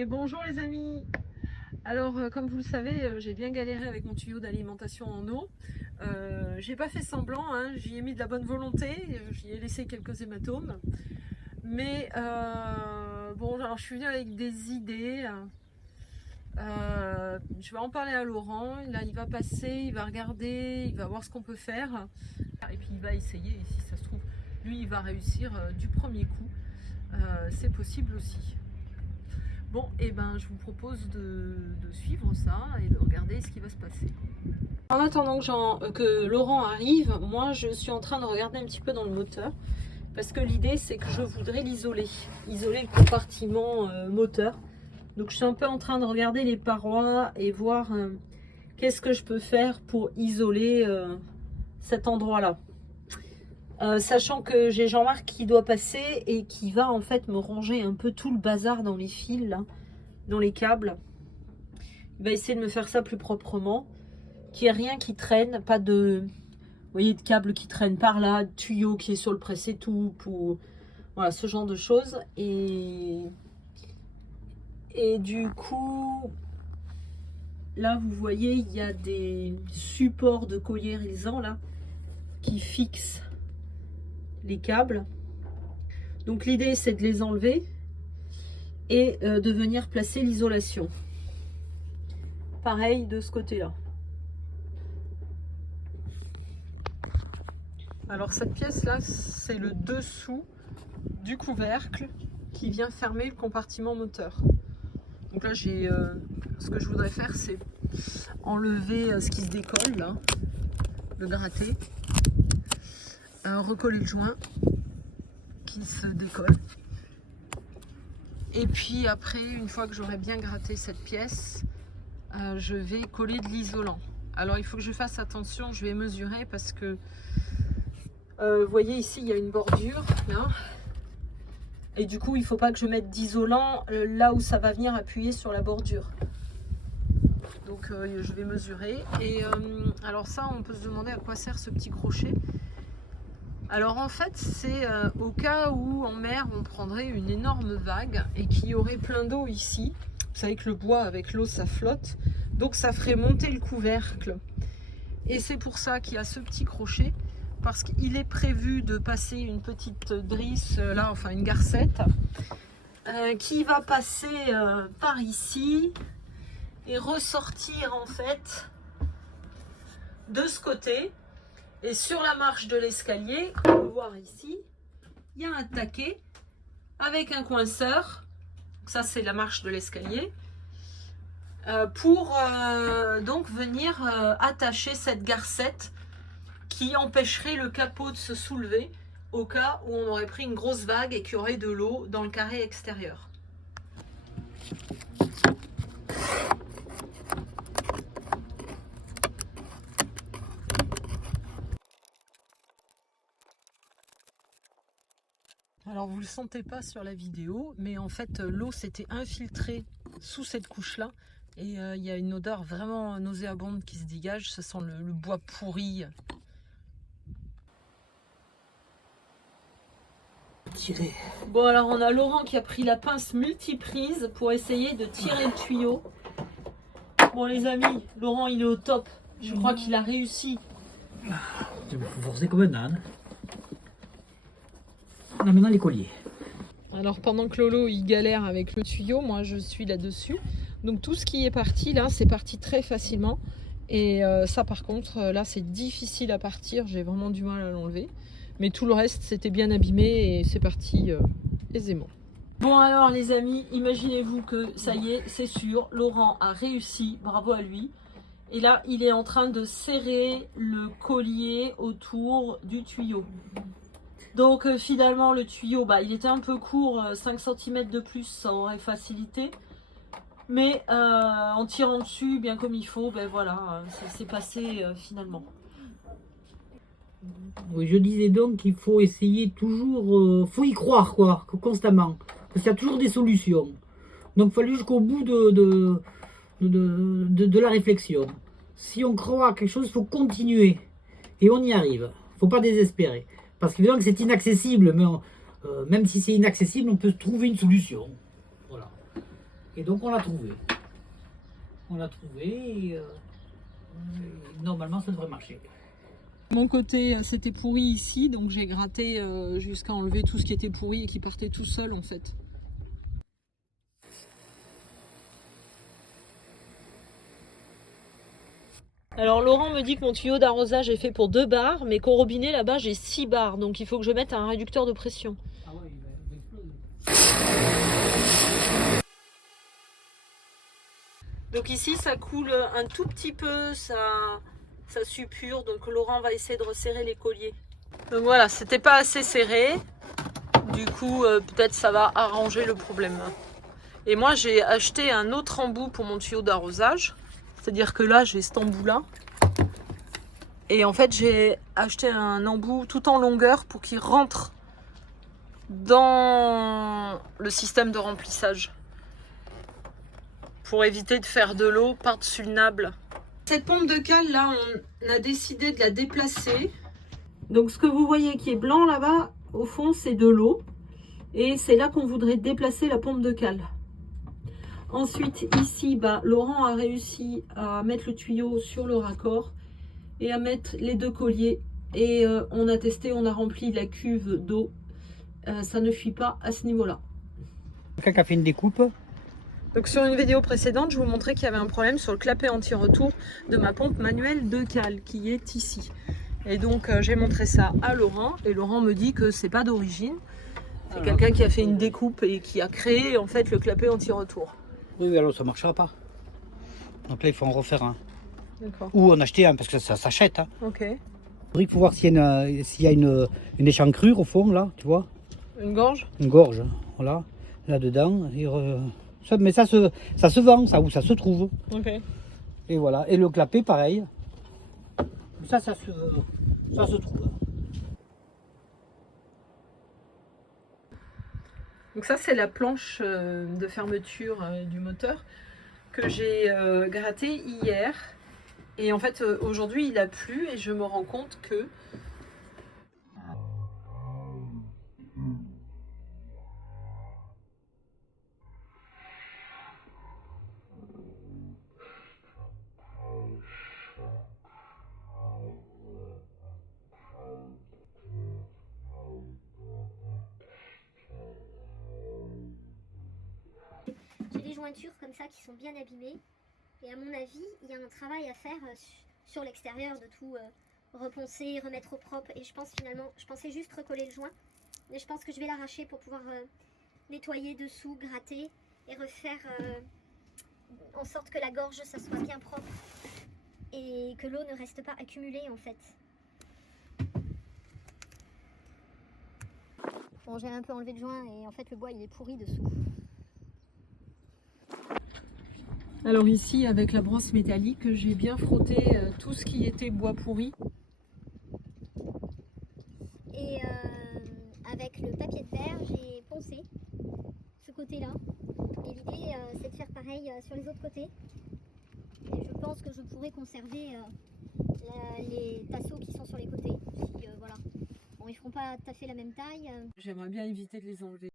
Et bonjour les amis. Alors comme vous le savez, j'ai bien galéré avec mon tuyau d'alimentation en eau. J'ai pas fait semblant, hein, j'y ai mis de la bonne volonté, j'y ai laissé quelques hématomes. Mais bon, alors je suis venue avec des idées. Je vais en parler à Laurent. Là, il va passer, il va regarder, il va voir ce qu'on peut faire. Et puis il va essayer, et si ça se trouve, lui il va réussir du premier coup. C'est possible aussi. Bon, et ben je vous propose de suivre ça et de regarder ce qui va se passer. En attendant que Laurent arrive, moi je suis en train de regarder un petit peu dans le moteur. Parce que l'idée c'est que je voudrais isoler le compartiment moteur. Donc je suis un peu en train de regarder les parois et voir qu'est-ce que je peux faire pour isoler cet endroit-là. Sachant que j'ai Jean-Marc qui doit passer et qui va en fait me ranger un peu tout le bazar dans les fils, là, dans les câbles. Il va essayer de me faire ça plus proprement, qu'il n'y ait rien qui traîne, pas de, vous voyez, de câbles qui traînent par là, de tuyaux qui est sur le presse et tout, pour voilà, ce genre de choses. Et du coup, là vous voyez, il y a des supports de collier irisants là qui fixent les câbles. Donc l'idée c'est de les enlever et de venir placer l'isolation. Pareil de ce côté là. Alors cette pièce là, c'est le dessous du couvercle qui vient fermer le compartiment moteur. Donc là j'ai ce que je voudrais faire, c'est enlever ce qui se décolle là, le gratter, recoller le joint qui se décolle. Et puis après, une fois que j'aurai bien gratté cette pièce, je vais coller de l'isolant. Alors il faut que je fasse attention, je vais mesurer parce que vous voyez ici il y a une bordure là. Et du coup il ne faut pas que je mette d'isolant là où ça va venir appuyer sur la bordure. Donc je vais mesurer. Et alors ça, on peut se demander à quoi sert ce petit crochet. Alors en fait c'est au cas où en mer on prendrait une énorme vague et qu'il y aurait plein d'eau ici. Vous savez que le bois avec l'eau ça flotte, donc ça ferait monter le couvercle. Et c'est pour ça qu'il y a ce petit crochet, parce qu'il est prévu de passer une petite drisse là, enfin une garcette, qui va passer par ici et ressortir en fait de ce côté. Et sur la marche de l'escalier, on peut voir ici, il y a un taquet avec un coinceur. Ça, c'est la marche de l'escalier. Pour donc venir attacher cette garcette qui empêcherait le capot de se soulever au cas où on aurait pris une grosse vague et qu'il y aurait de l'eau dans le carré extérieur. Alors vous ne le sentez pas sur la vidéo, mais en fait l'eau s'était infiltrée sous cette couche-là et il y a une odeur vraiment nauséabonde qui se dégage, ça sent le bois pourri. Tirer. Bon alors on a Laurent qui a pris la pince multiprise pour essayer de tirer le tuyau. Bon les amis, Laurent il est au top, je crois qu'il a réussi. Tu me fais forcer comme un âne. Là maintenant les colliers. Alors pendant que Lolo il galère avec le tuyau, moi je suis là-dessus. Donc tout ce qui est parti là, c'est parti très facilement. Et ça par contre, là c'est difficile à partir, j'ai vraiment du mal à l'enlever. Mais tout le reste c'était bien abîmé et c'est parti aisément. Bon alors les amis, imaginez-vous que ça y est, c'est sûr, Laurent a réussi, bravo à lui. Et là il est en train de serrer le collier autour du tuyau. Donc finalement le tuyau, bah, il était un peu court, 5 cm de plus, ça aurait facilité. Mais en tirant dessus bien comme il faut, ben voilà, ça s'est passé finalement. Oui, je disais donc qu'il faut essayer toujours, faut y croire quoi, constamment. Parce qu'il y a toujours des solutions. Donc il faut aller jusqu'au bout de la réflexion. Si on croit à quelque chose, il faut continuer. Et on y arrive. Il ne faut pas désespérer. Parce qu'évidemment que c'est inaccessible, mais même si c'est inaccessible, on peut trouver une solution. Voilà. Et donc on l'a trouvé. On l'a trouvé et normalement ça devrait marcher. Mon côté, c'était pourri ici, donc j'ai gratté jusqu'à enlever tout ce qui était pourri et qui partait tout seul en fait. Alors Laurent me dit que mon tuyau d'arrosage est fait pour 2 bars, mais qu'au robinet là-bas j'ai 6 bars, donc il faut que je mette un réducteur de pression. Ah ouais, il va exploser. Donc ici ça coule un tout petit peu, ça suppure, donc Laurent va essayer de resserrer les colliers. Donc voilà, c'était pas assez serré, du coup peut-être ça va arranger le problème. Et moi j'ai acheté un autre embout pour mon tuyau d'arrosage, c'est-à-dire que là j'ai cet embout là. Et en fait j'ai acheté un embout tout en longueur pour qu'il rentre dans le système de remplissage. Pour éviter de faire de l'eau par-dessus le nable. Cette pompe de cale là, on a décidé de la déplacer. Donc ce que vous voyez qui est blanc là-bas, au fond c'est de l'eau. Et c'est là qu'on voudrait déplacer la pompe de cale. Ensuite ici, Laurent a réussi à mettre le tuyau sur le raccord et à mettre les 2 colliers. Et on a testé, on a rempli la cuve d'eau. Ça ne fuit pas à ce niveau-là. Quelqu'un qui a fait une découpe. Donc sur une vidéo précédente, je vous montrais qu'il y avait un problème sur le clapet anti-retour de ma pompe manuelle de cale qui est ici. Et donc j'ai montré ça à Laurent et Laurent me dit que c'est pas d'origine. C'est quelqu'un qui a fait une découpe et qui a créé en fait le clapet anti-retour. Oui, alors ça ne marchera pas. Donc là, il faut en refaire un. D'accord. Ou en acheter un parce que ça s'achète. Hein. Ok. Il faut voir s'il y a une échancrure au fond, là, tu vois. Une gorge? Une gorge, voilà, là-dedans. Mais ça se vend, ça, où ça se trouve. Ok. Et voilà. Et le clapet, pareil. Ça se trouve. Donc ça c'est la planche de fermeture du moteur que j'ai gratté hier. Et en fait aujourd'hui il a plu et je me rends compte que j'ai des jointures comme ça qui sont bien abîmées. Et à mon avis, il y a un travail à faire sur l'extérieur, de tout reponcer, remettre au propre. Et je pense finalement, je pensais juste recoller le joint. Mais je pense que je vais l'arracher pour pouvoir nettoyer dessous, gratter et refaire en sorte que la gorge, ça soit bien propre. Et que l'eau ne reste pas accumulée en fait. Bon, j'ai un peu enlevé le joint et en fait le bois il est pourri dessous. alors ici avec la brosse métallique j'ai bien frotté tout ce qui était bois pourri. Et avec le papier de verre j'ai poncé ce côté là. Et l'idée c'est de faire pareil sur les autres côtés. Et je pense que je pourrais conserver les tasseaux qui sont sur les côtés. Si, voilà. Bon, ils feront pas tout à fait la même taille. J'aimerais bien éviter de les enlever.